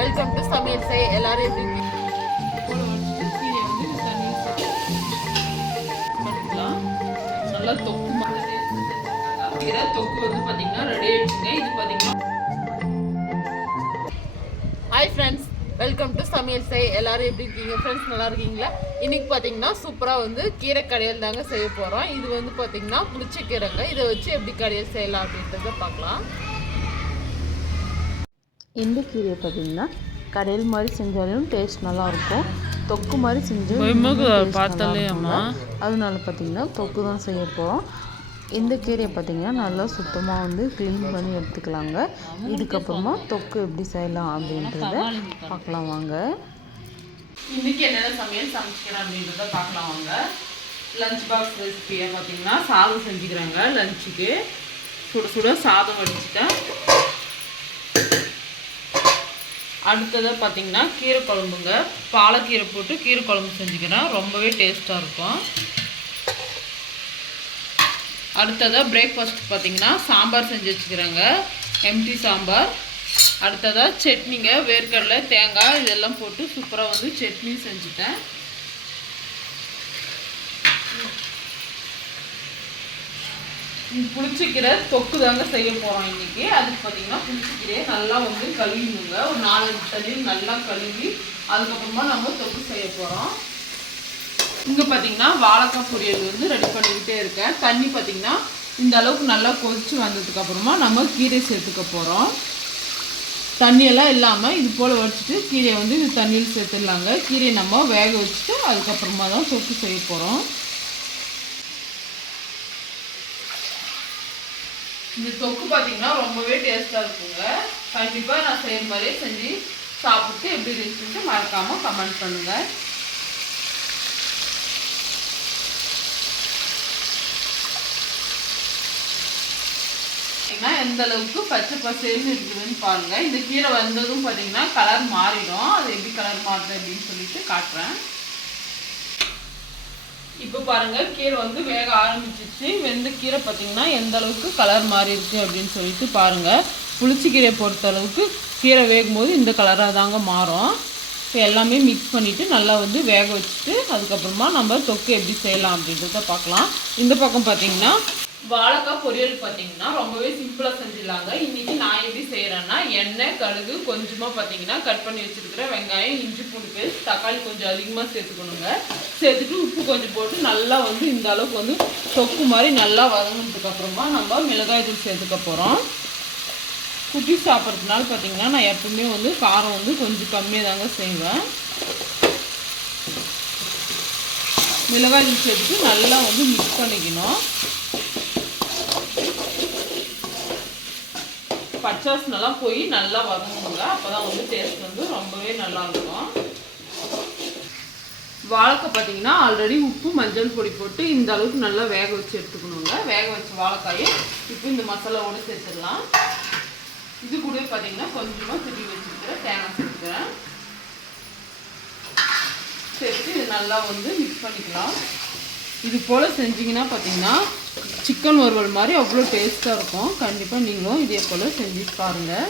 Welcome to சமையல் செய் எல்லாரும் எப்படி நல்லா தொக்கு மாதிரி கீரை தொக்கு வந்து ரெடி ஆயிடுச்சுங்க இது ஹாய் ஃப்ரெண்ட்ஸ் வெல்கம் டு சமையல் செய் எல்லாரும் எப்படி இருக்கீங்க ஃப்ரெண்ட்ஸ் நல்லா இருக்கீங்களா? இன்னைக்கு பார்த்தீங்கன்னா சூப்பராக வந்து கீரை கடையல் தாங்க செய்ய போகிறோம் இது வந்து பார்த்தீங்கன்னா புளிச்ச கீரைங்க இதை வச்சு எப்படி கடையல் செய்யலாம் அப்படின்றத பார்க்கலாம். இந்த கீரையை பார்த்தீங்கன்னா கடையில் மாதிரி செஞ்சாலும் டேஸ்ட் நல்லா இருக்கும் தொக்கு மாதிரி taste பார்த்தாலே. அதனால பார்த்தீங்கன்னா தொக்கு தான் செய்ய போகிறோம் இந்த கீரையை பார்த்தீங்கன்னா நல்லா சுத்தமாக வந்து க்ளீன் பண்ணி எடுத்துக்கலாங்க. இதுக்கப்புறமா தொக்கு எப்படி செய்யலாம் அப்படின்றத பார்க்கலாம் வாங்க. இன்னைக்கு என்னென்ன சமையல் சமைச்சிக்கிறேன் அப்படின்றத பார்க்கலாம் வாங்க. லஞ்ச் பாக்ஸ் ரெசிபியை பார்த்தீங்கன்னா சாதம் செஞ்சுக்கிறாங்க. லஞ்சுக்கு சுட சுட சாதம் வடிச்சிட்டேன். அடுத்ததாக பார்த்தீங்கன்னா கீரை குழம்புங்க. பாலக்கீரை போட்டு கீரை குழம்பு செஞ்சுக்கிறேன் ரொம்பவே டேஸ்ட்டாக இருக்கும். அடுத்ததாக பிரேக்ஃபாஸ்ட் பார்த்தீங்கன்னா சாம்பார் செஞ்சு வச்சுக்கிறேங்க. எம்டி சாம்பார். அடுத்ததாக சட்னிங்க வேர்க்கடலை தேங்காய் இதெல்லாம் போட்டு சூப்பராக வந்து சட்னி செஞ்சுட்டேன். புளிச்சக்கீரை தொக்கு தாங்க செய்ய போகிறோம் இன்றைக்கி அதுக்கு பார்த்தீங்கன்னா புளிச்சிக்கீரையை நல்லா வந்து கழுவிடுங்க. ஒரு நாலஞ்சு தண்ணி நல்லா கழுவி அதுக்கப்புறமா நம்ம தொக்கு செய்ய போகிறோம் இங்கே பார்த்தீங்கன்னா வாழைக்காய் பொரியல் வந்து ரெடி பண்ணிக்கிட்டே இருக்கேன். தண்ணி பார்த்திங்கன்னா இந்த அளவுக்கு நல்லா கொதித்து வந்ததுக்கப்புறமா நம்ம கீரை சேர்த்துக்க போகிறோம் தண்ணியெல்லாம் இல்லாமல் இது போல் வச்சுட்டு கீரையை வந்து இது தண்ணியில் சேர்த்துடலாங்க. கீரையை நம்ம வேக வச்சுட்டு அதுக்கப்புறமா தான் தொக்கு செய்ய போகிறோம் இந்த தொக்கு பார்த்தீங்கன்னா ரொம்பவே டேஸ்ட்டாக இருக்குங்க. கண்டிப்பாக நான் செய்கிற மாதிரியே செஞ்சு சாப்பிட்டு எப்படி இருந்துச்சுட்டு மறக்காமல் கமெண்ட் பண்ணுங்கள் பார்த்தீங்கன்னா எந்த அளவுக்கு பச்சை பசேல்னு இருக்குதுன்னு பாருங்க. இந்த கீரை வந்ததும் பார்த்தீங்கன்னா கலர் மாறிடும். அது எப்படி கலர் மாறுது அப்படின்னு சொல்லிட்டு காட்டுறேன். இப்போ பாருங்கள் கீரை வந்து வேக ஆரம்பிச்சிச்சு. வெந்த கீரை பார்த்தீங்கன்னா எந்த அளவுக்கு கலர் மாறி இருக்குது அப்படின்னு சொல்லிட்டு பாருங்கள் புளிச்சிக்கீரையை பொறுத்த அளவுக்கு கீரை வேகும் போது இந்த கலராக தாங்க மாறும். இப்போ எல்லாமே மிக்ஸ் பண்ணிவிட்டு நல்லா வந்து வேக வச்சுட்டு அதுக்கப்புறமா நம்ம தொக்கு எப்படி செய்யலாம் அப்படின்றத பார்க்கலாம். இந்த பக்கம் பார்த்தீங்கன்னா வாழைக்காய் பொரியல் பார்த்தீங்கன்னா ரொம்பவே சிம்பிளாக செஞ்சிடலாங்க. இன்றைக்கி நான் எப்படி செய்கிறேன்னா எண்ணெய் கடுகு கொஞ்சமாக பார்த்தீங்கன்னா கட் பண்ணி வச்சிருக்கிற வெங்காயம் இஞ்சி பூண்டு பேஸ்ட் தக்காளி கொஞ்சம் அதிகமாக சேர்த்துக்கணுங்க. சேர்த்துட்டு உப்பு கொஞ்சம் போட்டு நல்லா வந்து இந்த அளவுக்கு வந்து தொக்கு மாதிரி நல்லா வதங்கினதுக்கப்புறமா நம்ம மிளகாய் தூள் சேர்த்துக்க போகிறோம் குட்டி சாப்பிட்றதுனால பார்த்தீங்கன்னா நான் எப்பவுமே வந்து காரம் வந்து கொஞ்சம் கம்மியாக தாங்க செய்வேன். மிளகாய் தூள் சேர்த்துட்டு நல்லா வந்து மிக்ஸ் பண்ணிக்கணும். பச்சாசனெல்லாம் போய் நல்லா வரணுங்க அப்போ தான் வந்து டேஸ்ட் வந்து ரொம்பவே நல்லா இருக்கும் வாழைக்காய் பார்த்தீங்கன்னா ஆல்ரெடி உப்பு மஞ்சள் பொடி போட்டு இந்த அளவுக்கு நல்லா வேக வச்சு எடுத்துக்கணுங்க. வேக வச்ச வாழைக்காயை இப்போ இந்த மசாலாவோடு சேர்த்துடலாம். இது கூட பார்த்தீங்கன்னா கொஞ்சமாக திருவி வச்சுருக்கிறேன் தேங்காய் சேர்த்துக்கிறேன். சேர்த்து இது நல்லா வந்து மிக்ஸ் பண்ணிக்கலாம். இது போல் செஞ்சிங்கன்னா பார்த்தீங்கன்னா சிக்கன் வறுவல் மாதிரி அவ்வளோ டேஸ்ட்டாக இருக்கும். கண்டிப்பாக நீங்களும் இதே போல் செஞ்சு பாருங்கள்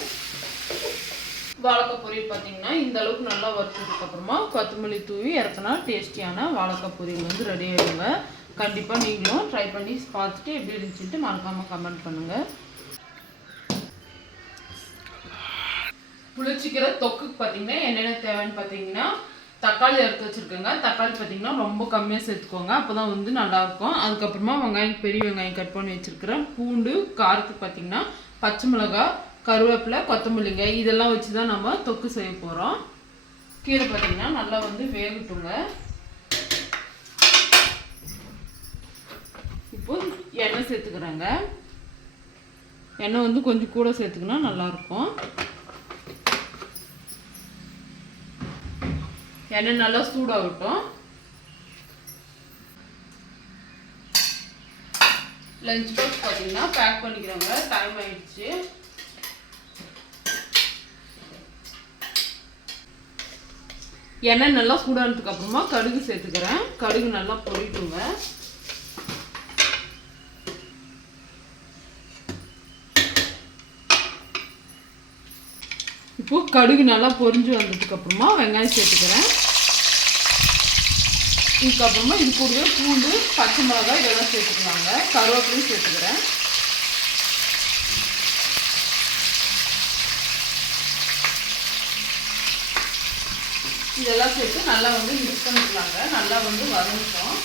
வாழைக்காய் பொரியல் பார்த்தீங்கன்னா இந்த அளவுக்கு நல்லா வறுத்ததுக்கப்புறமா கொத்தமல்லி தூவி இறக்குனா டேஸ்டியான வாழைக்காய் பொரியல் வந்து ரெடி ஆகிடுங்க கண்டிப்பாக நீங்களும் ட்ரை பண்ணி பார்த்துட்டு எப்படி இருந்துச்சுட்டு மறக்காமல் கமெண்ட் பண்ணுங்கள் புளிச்சிக்கிற தொக்குக்கு பார்த்தீங்கன்னா என்னென்ன தேவைன்னு பார்த்தீங்கன்னா தக்காளி எடுத்து வச்சுருக்கேங்க. தக்காளி பார்த்தீங்கன்னா ரொம்ப கம்மியாக சேர்த்துக்கோங்க. அப்போ தான் வந்து நல்லாயிருக்கும். அதுக்கப்புறமா வெங்காயம் பெரிய வெங்காயம் கட் பண்ணி வச்சுருக்கிறேன் பூண்டு காரத்துக்கு பார்த்தீங்கன்னா பச்சை மிளகாய் கருவேப்பிலை கொத்தமல்லிங்க இதெல்லாம் வச்சு தான் நம்ம தொக்கு செய்ய போகிறோம் கீரை பார்த்தீங்கன்னா நல்லா வந்து வேகட்டுங்க. இப்போ எண்ணெய் சேர்த்துக்கிறேங்க. எண்ணெய் வந்து கொஞ்சம் கூட சேர்த்துக்கினா நல்லாயிருக்கும். எண்ணெய் நல்லா சூடாகட்டும். லஞ்ச் பாக்ஸ் பார்த்தீங்கன்னா பேக் பண்ணிக்கிறாங்க. டைம் ஆயிடுச்சு. எண்ணெய் நல்லா சூடானதுக்கு அப்புறமா கடுகு சேர்த்துக்கிறேன். கடுகு நல்லா பொரிட்டுங்க. இப்போ கடுகு நல்லா பொரிஞ்சு வந்ததுக்கப்புறமா வெங்காயம் சேர்த்துக்கிறேன். இதுக்கப்புறமா இது கூடவே பூண்டு பச்சை மிளகாய் இதெல்லாம் சேர்த்துக்கலாங்க. கருவேப்பிலையும் சேர்த்துக்கிறேன். இதெல்லாம் சேர்த்து நல்லா வந்து மிக்ஸ் பண்ணிக்கலாங்க. நல்லா வந்து வதங்கிட்டோம்.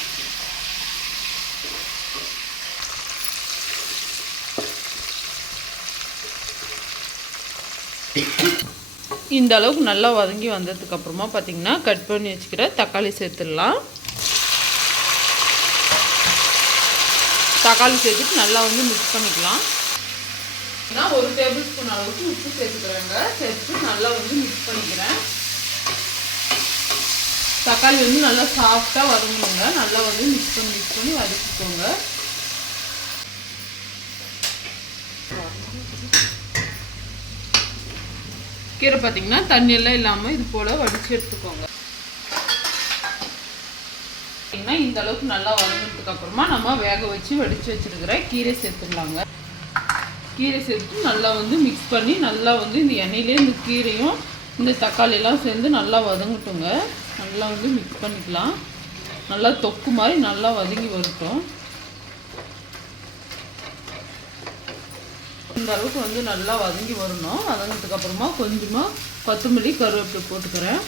இந்த அளவுக்கு நல்லா வதங்கி வந்ததுக்கு அப்புறமா பார்த்தீங்கன்னா கட் பண்ணி வச்சுக்கிற தக்காளி சேர்த்துடலாம். தக்காளி சேர்த்துட்டு நல்லா வந்து மிக்ஸ் பண்ணிக்கலாம். நான் ஒரு டேபிள் ஸ்பூன் அளவுக்கு உப்பு சேர்த்துக்கிறேங்க. சேர்த்து நல்லா வந்து மிக்ஸ் பண்ணிக்கிறேன். தக்காளி வந்து நல்லா சாஃப்டாக வதங்கணுங்க நல்லா வந்து மிக்ஸ் பண்ணி மிக்ஸ் பண்ணி வதக்கிக்கோங்க. கீரை பார்த்தீங்கன்னா தண்ணியெல்லாம் இல்லாமல் இது போல் வடித்து எடுத்துக்கோங்க. பார்த்தீங்கன்னா இந்த அளவுக்கு நல்லா வதங்கினதுக்கு அப்புறமா நம்ம வேக வச்சு வடித்து வச்சிருக்கிற கீரை சேர்த்துக்கலாங்க. கீரை சேர்த்து நல்லா வந்து மிக்ஸ் பண்ணி நல்லா வந்து இந்த எண்ணெயிலே இந்த கீரையும் இந்த தக்காளி எல்லாம் சேர்ந்து நல்லா வதங்கட்டுங்க. நல்லா வந்து மிக்ஸ் பண்ணிக்கலாம். நல்லா தொக்கு மாதிரி நல்லா வதங்கி வரட்டும். இந்த அளவுக்கு வந்து நல்லா வதங்கி வரணும். வதங்கினதுக்கு அப்புறமா கொஞ்சமாக கொத்தமல்லி கருவேப்பிலை போட்டுக்கிறேன்.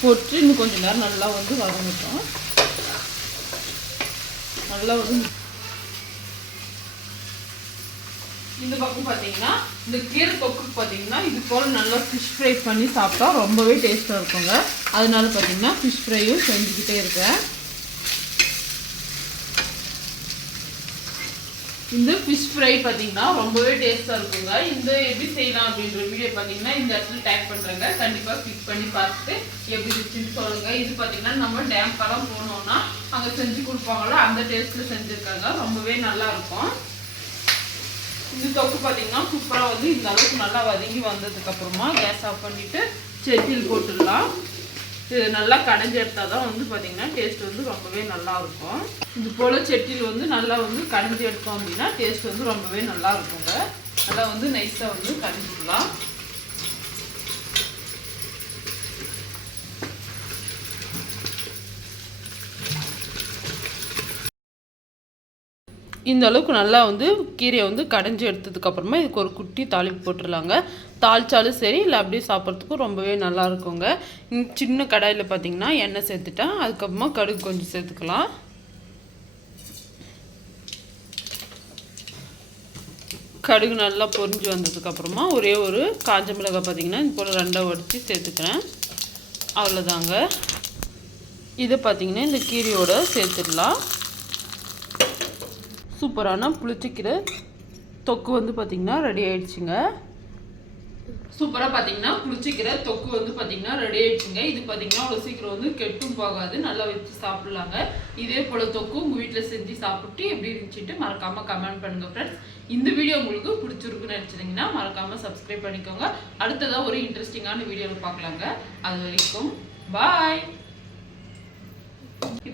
போட்டு இன்னும் கொஞ்சம் நேரம் நல்லா வந்து வதங்கிட்டோம். நல்லா வந்து இந்த பக்கம் பார்த்தீங்கன்னா இந்த கீரை தொக்கு பார்த்தீங்கன்னா இது போல் நல்லா ஃபிஷ் ஃப்ரை பண்ணி சாப்பிட்டா ரொம்பவே டேஸ்ட்டாக இருக்குங்க. அதனால பார்த்தீங்கன்னா ஃபிஷ் ஃப்ரையும் செஞ்சுக்கிட்டே இருக்கேன். இந்த ஃபிஷ் ஃப்ரை பார்த்தீங்கன்னா ரொம்பவே டேஸ்ட்டாக இருக்குங்க. இந்த எப்படி செய்யலாம் அப்படின்ற வீடியோ பார்த்தீங்கன்னா இந்த இடத்துல டேக் பண்ணுறேங்க கண்டிப்பாக கிளிக் பண்ணி பார்த்துட்டு எப்படி இருந்துச்சுன்னு சொல்லுங்கள் இது பார்த்தீங்கன்னா நம்ம டேம்க்கெல்லாம் போனோம்னா அங்கே செஞ்சு கொடுப்பாங்களோ அந்த டேஸ்ட்டில் செஞ்சுருக்காங்க. ரொம்பவே நல்லா இருக்கும். இந்த தொக்கு பார்த்தீங்கன்னா சூப்பராக வந்து இந்த அளவுக்கு நல்லா வதங்கி வந்ததுக்கப்புறமா கேஸ் ஆஃப் பண்ணிவிட்டு செட்டில் போட்டுடலாம். இது நல்லா கடைஞ்சி எடுத்தால் தான் வந்து பார்த்திங்கன்னா டேஸ்ட் வந்து ரொம்பவே நல்லா இருக்கும் இது போல் செட்டியில் வந்து நல்லா வந்து கடைஞ்சி எடுத்தோம் அப்படின்னா டேஸ்ட் வந்து ரொம்பவே நல்லாயிருக்குங்க. நல்லா வந்து நைஸாக வந்து கடைஞ்சிக்கலாம் இந்த அளவுக்கு நல்லா வந்து கீரையை வந்து கடைஞ்சி எடுத்ததுக்கப்புறமா இதுக்கு ஒரு குட்டி தாளிப்பு போட்டுடலாங்க. தாளிச்சாலும் சரி இல்லை அப்படியே சாப்பிட்றதுக்கும் ரொம்பவே நல்லா இருக்குங்க. சின்ன கடாயில் பார்த்தீங்கன்னா எண்ணெய் சேர்த்துட்டேன். அதுக்கப்புறமா கடுகு கொஞ்சம் சேர்த்துக்கலாம். கடுகு நல்லா பொரிஞ்சு வந்ததுக்கப்புறமா ஒரே ஒரு காஞ்ச மிளகாய் பார்த்தீங்கன்னா இது போல் ரெண்டாக உடச்சி சேர்த்துக்கிறேன். அவ்வளோதாங்க இதை பார்த்தீங்கன்னா இந்த கீரையோடு சேர்த்துடலாம். சூப்பரான புளிச்சக்கீரை தொக்கு வந்து பார்த்திங்கன்னா ரெடி ஆயிடுச்சுங்க. சூப்பராக பார்த்தீங்கன்னா புளிச்சக்கீரை தொக்கு வந்து பார்த்தீங்கன்னா ரெடி ஆயிடுச்சுங்க. இது பார்த்தீங்கன்னா அவ்வளோ சீக்கிரம் வந்து கெட்டும் போகாது. நல்லா வச்சு சாப்பிட்லாங்க. இதே போல் தொக்கு உங்கள் வீட்டில் செஞ்சு சாப்பிட்டு எப்படி இருந்துச்சுட்டு மறக்காமல் கமெண்ட் பண்ணுங்கள் ஃப்ரெண்ட்ஸ் இந்த வீடியோ உங்களுக்கு பிடிச்சிருக்குன்னு நினச்சிங்கன்னா மறக்காமல் சப்ஸ்கிரைப் பண்ணிக்கோங்க. அடுத்ததாக ஒரு இன்ட்ரெஸ்டிங்கான வீடியோவில் பார்க்கலாங்க. அது வரைக்கும் பாய்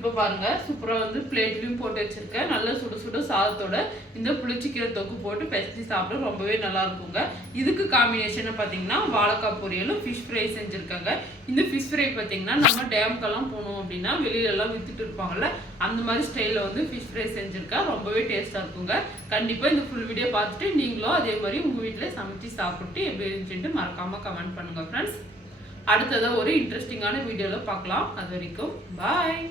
இப்போ பாருங்க சூப்பராக வந்து பிளேட்லையும் போட்டு வச்சிருக்கேன். நல்லா சுட சுட சாதத்தோட இந்த புளிச்சிக்கீரை தொக்கு போட்டு பெசஞ்சு சாப்பிட ரொம்பவே நல்லா இருக்குங்க. இதுக்கு காம்பினேஷனை பார்த்தீங்கன்னா வாழைக்காய் பொரியலும் ஃபிஷ் ஃப்ரை செஞ்சுருக்காங்க. இந்த ஃபிஷ் ஃப்ரை பார்த்தீங்கன்னா நம்ம டேம்க்கெல்லாம் போனோம் அப்படின்னா வெளியிலலாம் வித்துட்டு இருப்பாங்கல்ல அந்த மாதிரி ஸ்டைலில் வந்து ஃபிஷ் ஃப்ரை செஞ்சுருக்கேன் ரொம்பவே டேஸ்ட்டாக இருக்குங்க. கண்டிப்பாக இந்த ஃபுல் வீடியோ பார்த்துட்டு நீங்களும் அதே மாதிரி உங்கள் வீட்டில் சமைச்சு சாப்பிட்டு எப்படி இருந்துச்சுட்டு மறக்காமல் கமெண்ட் பண்ணுங்கள் ஃப்ரெண்ட்ஸ் அடுத்ததாக ஒரு இன்ட்ரெஸ்டிங்கான வீடியோவில் பார்க்கலாம். அது வரைக்கும் பாய்